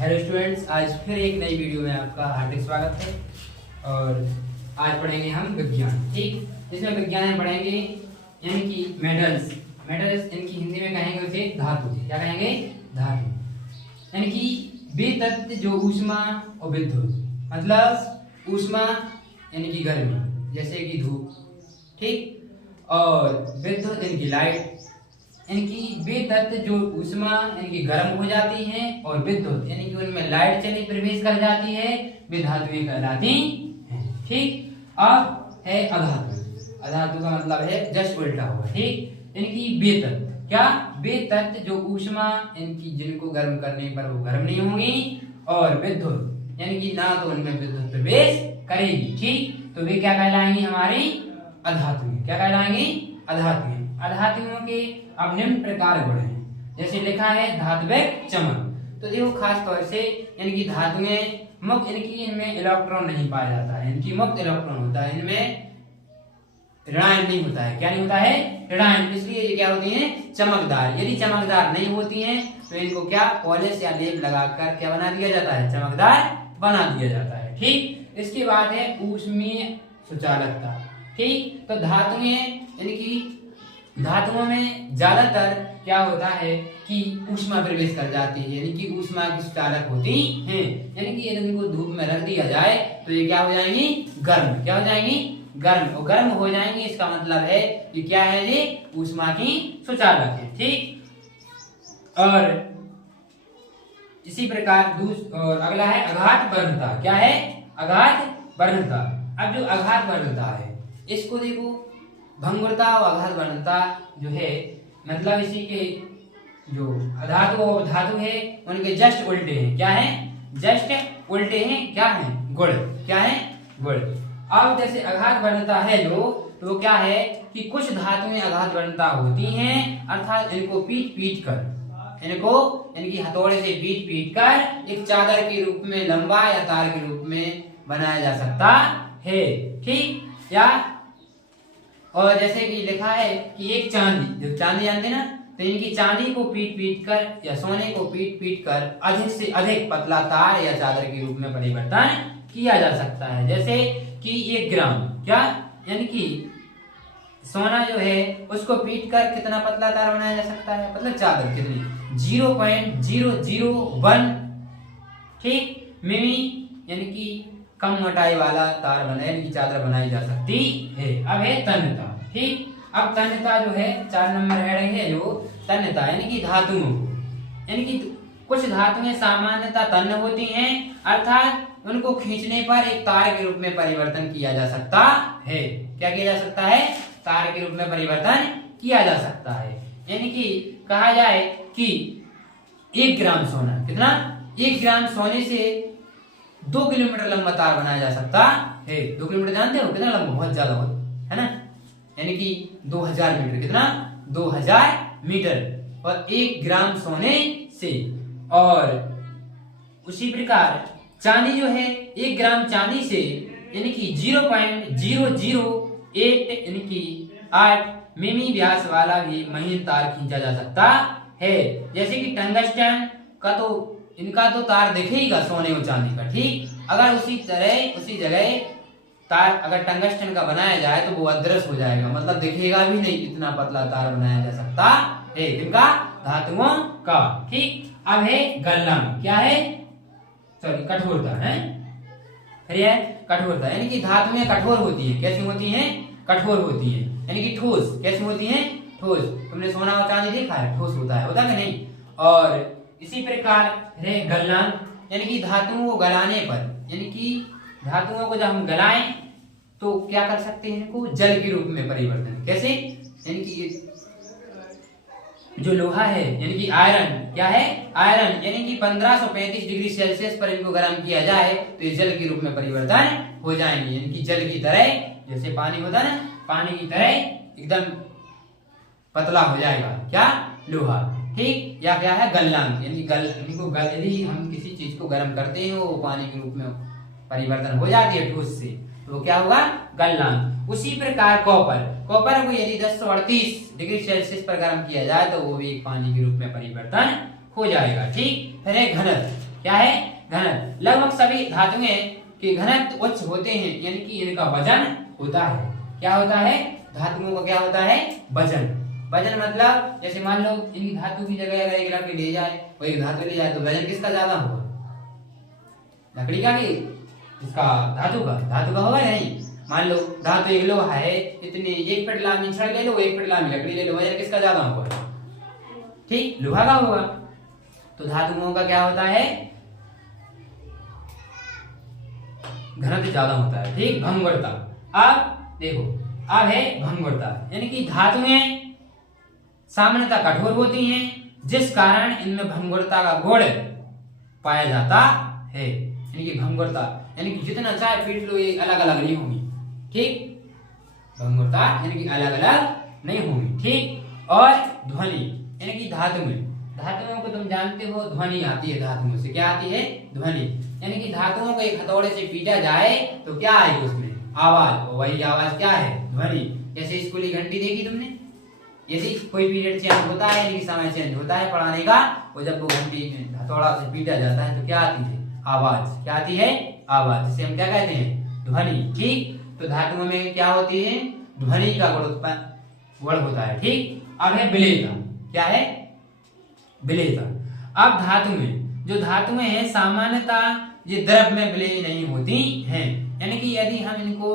Hello students, आज फिर एक नई वीडियो में आपका हार्दिक स्वागत है। और आज पढ़ेंगे हम विज्ञान। ठीक, इसमें विज्ञान में पढ़ेंगे यानी कि मेटल्स। इनकी हिंदी में कहेंगे उसे धातु। क्या कहेंगे? धातु। यानी कि वे तत्व जो ऊष्मा और विद्युत, मतलब ऊष्मा यानी कि गर्मी जैसे कि धूप, ठीक, और विद्युत यानी कि लाइट, इनकी वे तत्व जो ऊष्मा यानी कि गर्म हो जाती हैं और विद्युत यानी कि उनमें लाइट चली प्रवेश कर जाती है, वे धातुएं कहलाती हैं। ठीक, अब है अधातु। अधातु का मतलब है जस्ट उल्टा हुआ। ठीक, इनकी वे तत्व, क्या? वे तत्व जो ऊष्मा इनकी जिनको गर्म करने पर वो गर्म नहीं होंगी और विद्युत यानी कि ना तो उनमें विद्युत प्रवेश करेगी। ठीक, तो वे क्या कहलाएंगी? हमारी अधातुएं। क्या कहलाएंगी? अधातुएं। अधातुओं के अब निम्न प्रकार गुण हैं, जैसे लिखा है धात्विक चमक। तो देखो खास तौर से यानी कि धातुएं मुक्त, इनकी इनमें इलेक्ट्रॉन नहीं पाया जाता है, इनकी मुक्त इलेक्ट्रॉन होता है, इनमें ऋणायन नहीं होता है। क्या नहीं होता है? ऋणायन। इसलिए ये क्या होती हैं? चमकदार। यदि चमकदार नहीं होती हैं तो इनको क्या पॉलिश या लेप लगाकर क्या बना दिया जाता है? चमकदार बना दिया जाता है। ठीक, इसके बाद है ऊष्मीय सुचालकता। ठीक, तो धातुएं यानी कि धातुओं में ज्यादातर क्या होता है कि ऊष्मा प्रवेश कर जाती है, यानी कि ऊष्मा की सुचालक होती हैं। यानी कि यदि इनको धूप में रख दिया जाए तो ये क्या हो जाएंगी? गर्म। क्या हो जाएंगी? गर्म। और गर्म हो जाएंगी इसका मतलब है कि क्या है? ये ऊष्मा की सुचालक है। ठीक, और इसी प्रकार और अगला है अघात वर्णता। क्या है? अघात वर्णता। अब जो अघात वर्णता है इसको देखो, भंगुरता और अघात वर्णता जो है मतलब इसी के जो अधातु और धातु है उनके जस्ट उल्टे हैं। क्या है? जस्ट उल्टे हैं। क्या है? गुण। क्या है? गुण। अब जैसे अघात वर्णता है जो, तो क्या है कि कुछ धातुएं अघात वर्णता होती हैं, अर्थात इनको पीट पीट कर, इनको इनकी हथौड़े से पीट पीट कर एक चादर के रूप में, लंबा या तार के रूप में बनाया जा सकता है। ठीक, या और जैसे कि लिखा है कि एक चांदी, जो चांदी जानते ना, तो इनकी चांदी को पीट पीट कर या सोने को पीट पीट कर अधिक से अधिक पतला तार या चादर के रूप में परिवर्तन किया जा सकता है। जैसे कि 1 ग्राम, क्या यानी कि सोना जो है उसको पीट कर कितना पतला तार बनाया जा सकता है? मतलब चादर कितनी? 0.001 ठीक मिमी यानी कि कम मोटाई वाला तार यानी कि चादर बनाई जा सकती है। अब है तन्यता। ठीक, अब तन्यता जो है 4 नंबर हेडिंग है जो तन्यता यानी कि धातुओं को, यानी कि कुछ धातुएं सामान्यतः तन्य होती हैं, अर्थात उनको खींचने पर एक तार के रूप में परिवर्तन किया जा सकता है। क्या किया जा सकता है? तार के रूप में परिवर्तन किया जा सकता है। यानी कि कहा जाए कि 1 ग्राम सोना, कितना? 1 ग्राम सोने से 2 किलोमीटर लंबा तार बनाया जा सकता है। 2 किलोमीटर जानते हो कितना लंबा? बहुत ज्यादा हो, है ना? यानी कि 2000 मीटर। कितना? 2000 मीटर। और 1 ग्राम सोने से। और उसी प्रकार चांदी जो है 1 ग्राम चांदी से यानी कि 0.008 यानी कि 8 मिमी व्यास वाला भी महीन तार खींचा जा सकता है। जैसे कि टंगस्टन का तो इनका तो तार दिखेगा सोने और चांदी का। ठीक, अगर उसी जगह तार अगर टंगस्टन का बनाया जाए तो वो अदृश्य हो जाएगा, मतलब दिखेगा भी नहीं, इतना पतला तार बनाया जा सकता है। इनका धातुओं का। ठीक, अब है गलनांक। क्या है? सॉरी, कठोरता है। फिर है कठोरता, यानी कि धातुएं कठोर होती हैं। कैसी होती हैं? कठोर होती हैं। यानी कि ठोस। कैसी होती हैं? ठोस। तुमने सोना और चांदी देखा है? ठोस होता है कि नहीं? और इसी प्रकार है गलनांक, यानी कि धातुओं को गलाने पर, यानी कि धातुओं को जब हम गलाएं तो क्या कर सकते हैं? इनको जल के रूप में परिवर्तन। कैसे? यानी कि जो लोहा है यानी कि आयरन, क्या है? आयरन, यानी कि 1535 डिग्री सेल्सियस पर इनको गर्म किया जाए तो ये जल के रूप में परिवर्तन हो जाएंगे। यानी कि जल की तरह, जैसे पानी होता है ना, पानी की तरह एकदम पतला हो जाएगा। क्या? लोहा। ठीक, या क्या है? गलनांक, यानी यदि हम किसी चीज को गर्म करते हैं वो पानी के रूप में परिवर्तन हो जाती है ठोस से, तो क्या होगा? गलनांक। उसी प्रकार कॉपर को यदि 1038 डिग्री सेल्सियस पर गर्म किया जाए तो वो भी एक पानी के रूप में परिवर्तन हो जाएगा। ठीक, फिर है घनत्व। क्या है? घनत्व। लगभग सभी धातुएं के घनत्व उच्च होते हैं, यानी कि इनका वजन होता है। क्या होता है? धातुओं का क्या होता है? वजन। वजन मतलब जैसे मान लो इनकी धातु की जगह अगर एक लकड़ी ले जाए और एक धातु ले जाए तो वजन किसका ज्यादा होगा? लकड़ी का कि इसका? धातु का। धातु का होगा या नहीं? मान लो धातु एक लोहा है, इतने 1 फीट लामी छड़ ले लो, 1 फीट लामी लकड़ी ले लो, वजन किसका ज्यादा होगा? ठीक, लोहा का होगा। तो धातुओं का क्या होता है? घनत्व ज्यादा होता है। ठीक, भंगुरता। अब देखो, अब है भंगुरता, यानी कि धातुएं सामान्यतः कठोर होती हैं, जिस कारण इनमें भंगुरता का गुण पाया जाता है। यानी कि भंगुरता यानी कि जितना चाहे पीट लो ये अलग अलग नहीं होंगी। ठीक, भंगुरता यानी कि अलग अलग नहीं होंगी। ठीक, और ध्वनि यानी कि धातुओं को तुम जानते हो ध्वनि आती है धातुओं से। क्या आती है? ध्वनि। यानी कि धातुओं को एक हथौड़े से पीटा जाए तो क्या आएगी उसमें? आवाज। और वही आवाज क्या है? ध्वनि। जैसे स्कूली घंटी देखी तुमने? यदि कोई पीरियड चेंज होता है यानी कि समय चेंज होता है पढ़ाने का, और जब वो घंटी हथौड़ा से पीटा जाता है तो क्या आती है? आवाज। क्या आती है? आवाज, जिसे हम क्या कहते हैं? ध्वनि। ठीक, तो धातुओं में क्या होती है? ध्वनि का गुण होता है। ठीक, अब है विलेयता। क्या है? विलेयता। अब जो धातुएं हैं सामान्यतः ये द्रव में विलीन नहीं होती हैं, यानी कि यदि हम इनको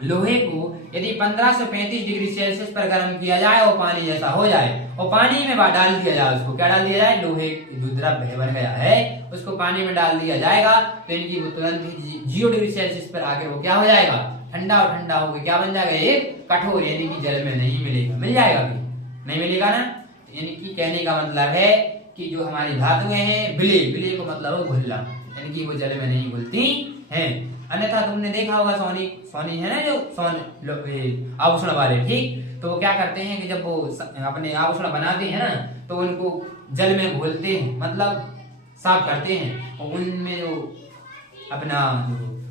लोहे को यदि 1535 डिग्री सेल्सियस पर गर्म किया जाए और पानी जैसा हो जाए और पानी में डाल दिया जाए, उसको क्या डाल दिया जाए? लोहे जो द्रव बन गया है उसको पानी में डाल दिया जाएगा तो इनकी वो तुरंत 0 डिग्री सेल्सियस पर आकर वो क्या हो जाएगा? ठंडा होकर क्या बन जाएगा? एक कठोर, यानी कि जल में नहीं मिलेगा। मिल जाएगा भी? नहीं मिलेगा ना। यानी कि कहने का मतलब है कि जो हमारी धातुएं हैं विलेय को मतलब है घुलना, यानी कि वो जल में नहीं घुलती हैं। अन्यथा तुमने देखा होगा सोनी है ना, जो आभूषण वाले। ठीक, तो वो क्या करते हैं कि जब वो अपने आभूषण बनाते हैं ना तो उनको जल में घोलते हैं, मतलब साफ करते हैं, और उनमें जो अपना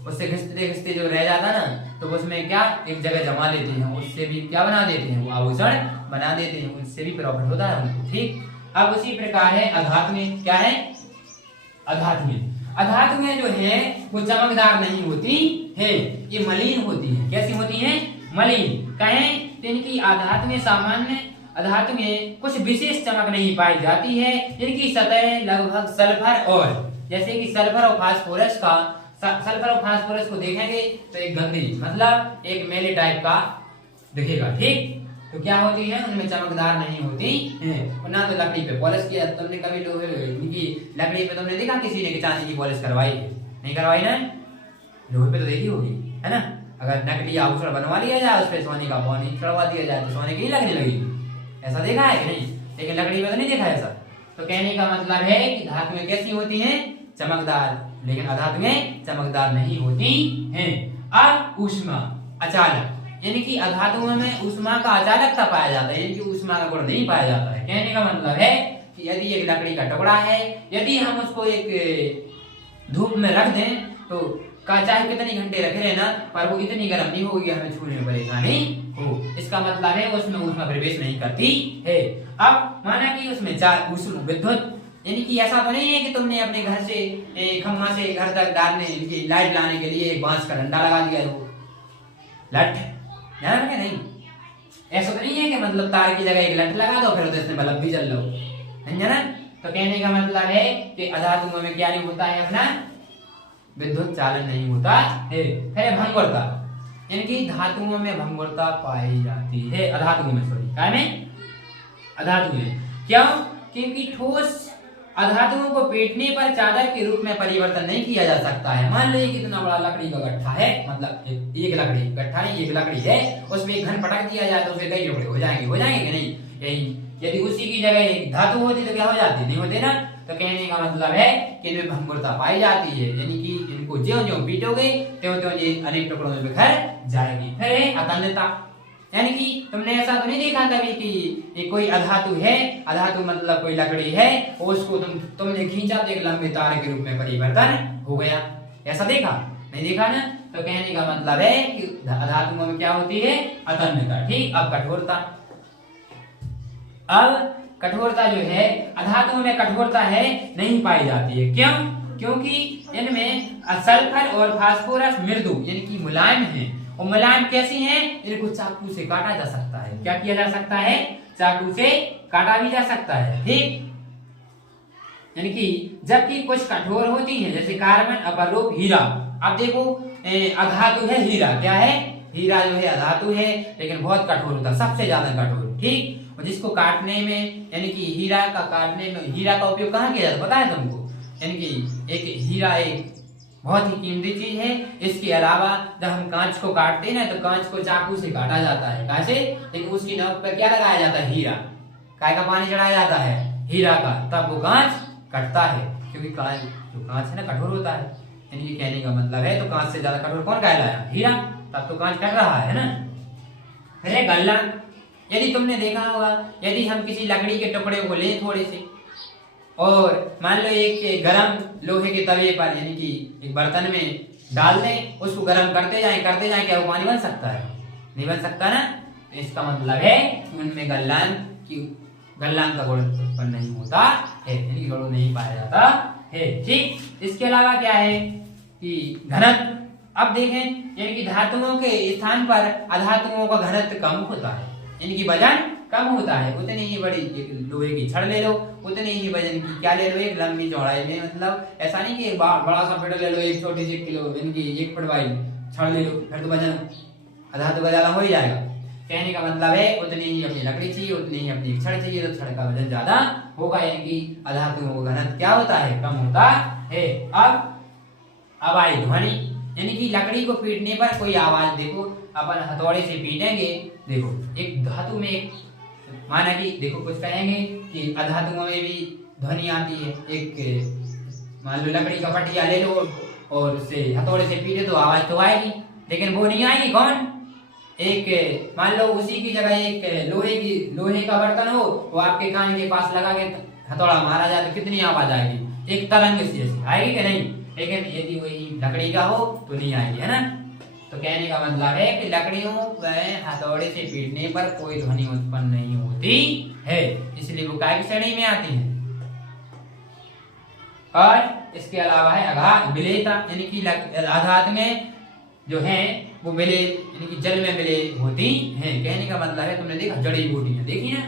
उससे घिसते जो रह जाता ना तो उसमें क्या एक जगह जमा लेते हैं, उससे भी क्या बना देते हैं? वो आभूषण बना देते हैं, उससे भी प्रॉफिट होता है उनको। ठीक, अब उसी प्रकार है अधातुएं। क्या है? अधातुएं जो है वो चमकदार नहीं होती है, ये मलिन होती है। कैसी होती है? मलिन। कहें तो इनकी अधातुएं कुछ विशेष चमक नहीं पाई जाती है। इनकी सतह लगभग सल्फर और जैसे कि सल्फर और फास्फोरस को देखेंगे तो एक गंदगी मतलब एक मेले टाइप का दिखेगा। ठीक, तो क्या होती है? उनमें चमकदार नहीं होती है। ना तो लकड़ी पे पॉलिश किया, तुमने कभी इनकी लकड़ी पे तुमने देखा किसी ने चांदी की पॉलिश करवाई है? नहीं करवाई ना। लोहे पे तो देखी होगी, है ना। अगर नकली आभूषण बनवा लिया जाए उस पर सोने का पौनी चढ़वा दिया जाए तो सोने की नहीं लगने लगेगी। ऐसा देखा है कि नहीं? लेकिन लकड़ी पे तो नहीं देखा ऐसा। तो कहने का मतलब है कि धातुएं कैसी होती हैं? चमकदार, लेकिन अधातुएं चमकदार नहीं होती हैं। अब ऊष्मा अचालक, यानी कि अधातुओं में ऊष्मा का अचालकता पाया जाता है, यानी कि ऊष्मा का गुण नहीं पाया जाता है। कहने का मतलब है कि यदि एक लकड़ी का टुकड़ा है, यदि हम उसको एक धूप में रख दें तो चाहे कितने घंटे रखे रहना पर वो इतनी गर्म नहीं होगी हमें छूने में परेशानी हो। इसका मतलब है उसमें ऊष्मा प्रवेश नहीं करती है। अब माना कि उसमें विद्युत, यानी कि ऐसा तो नहीं है कि तुमने अपने घर से खम्मा से घर तक डालने की लाइट लाने के लिए एक बांस का डंडा लगा दिया हो लठ, ध्यान रखें। नहीं, ऐसा तो नहीं है कि मतलब तार की जगह एक लठ लगा दो फिर तो इसमें बल्ब भी जल लो, समझे ना। तो कहने का मतलब है कि अधातुओं में क्या नहीं होता है? अपना विद्युत चालन नहीं होता है। फिर भंगुरता, यानी कि धातुओं में भंगुरता पाई जाती है। अधातुओं में क्यों? क्योंकि ठोस अधातुओं को पीटने पर चादर के रूप में परिवर्तन नहीं किया जा सकता है। मान लीजिए कितना बड़ा लकड़ी का गट्ठा है, मतलब एक लकड़ी है, उसमें एक घन पटक दिया जाए तो उसे कई टुकड़े हो जाएंगे कि नहीं? यही यदि उसी की जगह एक धातु होती तो क्या हो जाती? नहीं होते ना। तो कहने का मतलब है कि इनमें भंगुरता पाई जाती है, यानी कि इनको ज्यों-ज्यों पीटोगे त्यों-त्यों ये अनेक टुकड़ों में बिखर जाएगी। फिर है अतन्यता, यानी कि तुमने ऐसा तो नहीं देखा कभी कि कोई अधातु है, अधातु मतलब कोई लकड़ी है, उसको तुमने खींचा तो एक लंबे तार के रूप में परिवर्तन हो गया। ऐसा देखा? नहीं देखा ना। तो कहने का मतलब है कि अधातुओं में क्या होती है? अतन्यता। ठीक, अब कठोरता। अब कठोरता जो है, अधातुओं में कठोरता है नहीं पाई जाती है। क्यों? क्योंकि इनमें सल्फर और फास्फोरस मृदु यानी कि मुलायम है, और मुलायम कैसी हैं? इनको चाकू से काटा जा सकता है। क्या किया जा सकता है? चाकू से काटा भी जा सकता है। ठीक, यानी कि जबकि कुछ कठोर होती हैं, जैसे कार्बन, अपरूप, हीरा। अब देखो अधातु है हीरा, क्या है? हीरा जो है अधातु है, लेकिन बहुत कठोर होता है, सबसे ज्यादा कठोर। ठीक, और जिसको काटने में यानी कि हीरा का काटने में, हीरा का उपयोग कहाँ किया जाता है पता है तुमको? यानी कि एक हीरा एक बहुत ही कीमती चीज है। इसके अलावा जब हम कांच को काटते हैं ना, तो कांच को चाकू से काटा जाता है। कैसे? लेकिन उसकी नोक पर क्या लगाया जाता है? हीरा। काय का पानी चढ़ाया जाता है? हीरा का, तब वो कांच कटता है। क्योंकि कांच जो कांच है ना कठोर होता है, यानी कि कहने का मतलब है तो कांच से ज्यादा कठोर कौन कहलाया? हीरा। तब तो कांच कट रहा है ना। फिर गलनांक, यदि तुमने देखा होगा, यदि हम किसी लकड़ी के टुकड़े को लें थोड़े से, और मान लो एक गरम लोहे के तवे पर यानी कि एक बर्तन में डाल दें, उसको गर्म करते जाएं, क्या वो पानी बन सकता है? नहीं बन सकता ना। तो इसका मतलब है कि उनमें गलनांक का गुण उत्पन्न नहीं होता है, यानी कि गुण नहीं पाया जाता है। ठीक, इसके अलावा क्या है कि घनत्व। अब देखें, यानी कि धातुओं के स्थान पर अधातुओं का घनत्व कम होता है, यानी कि वजन कम होता है। उतनी ही बड़ी लोहे की छड़ ले लो, उतनी ही वजन की क्या ले लो, एक लंबी चौड़ाई में, मतलब ऐसा नहीं कि एक बड़ा सा पेड़ ले लो, एक छोटी सी किलो यानी कि 1 फुट वाली छड़ ले लो, फिर तो वजन अधातु का ज्यादा हो ही जाएगा। कहने का मतलब है उतनी ही अपनी लकड़ी चाहिए, उतनी ही अपनी छड़ चाहिए, तो छड़ का वजन ज्यादा होगा, यानी कि अधातुओं का घनत्व क्या होता है? कम होता है। अब आई ध्वनि, यानी कि लकड़ी को पीटने पर कोई आवाज, देखो अपन हथौड़े से पीटेंगे, देखो एक धातु में एक माना कि देखो कुछ कहेंगे कि अधातुओं में भी ध्वनि आती है। एक मान लो लकड़ी का पटिया ले लो और उससे हथौड़े से पीटे तो आवाज तो आएगी, लेकिन वो नहीं आएगी। कौन? एक मान लो उसी की जगह एक लोहे का बर्तन हो, वो आपके कान के पास लगा के हथौड़ा मारा जाए तो कितनी आवाज आएगी? एक तरंग सी आएगी कि नहीं? लेकिन यदि वही लकड़ी का हो तो नहीं आएगी, है ना। तो कहने का मतलब है कि लकड़ियों में हथौड़े से पीटने पर कोई ध्वनि उत्पन्न नहीं होती है, इसलिए वो काय की श्रेणी में आती है। और इसके अलावा है आघात, विलेयता, यानी कि आघात में जो है वो मिले यानी कि जल में मिले होती हैं। कहने का मतलब है, तुमने देखा जड़ी बूटियां देखी ना,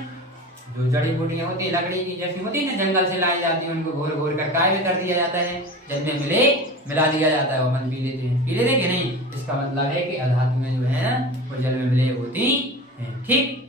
जो जड़ी बूटियां होती है लकड़ी की जैसी होती है ना, जंगल से लाई जाती है, उनको घोर घोर कर काय में कर दिया जाता है, जल में मिला दिया जाता है, वो मन पी लेते हैं। पी लेते कि नहीं? इसका मतलब है कि अधातु में जो है वो जल में मिले होती हैं। ठीक।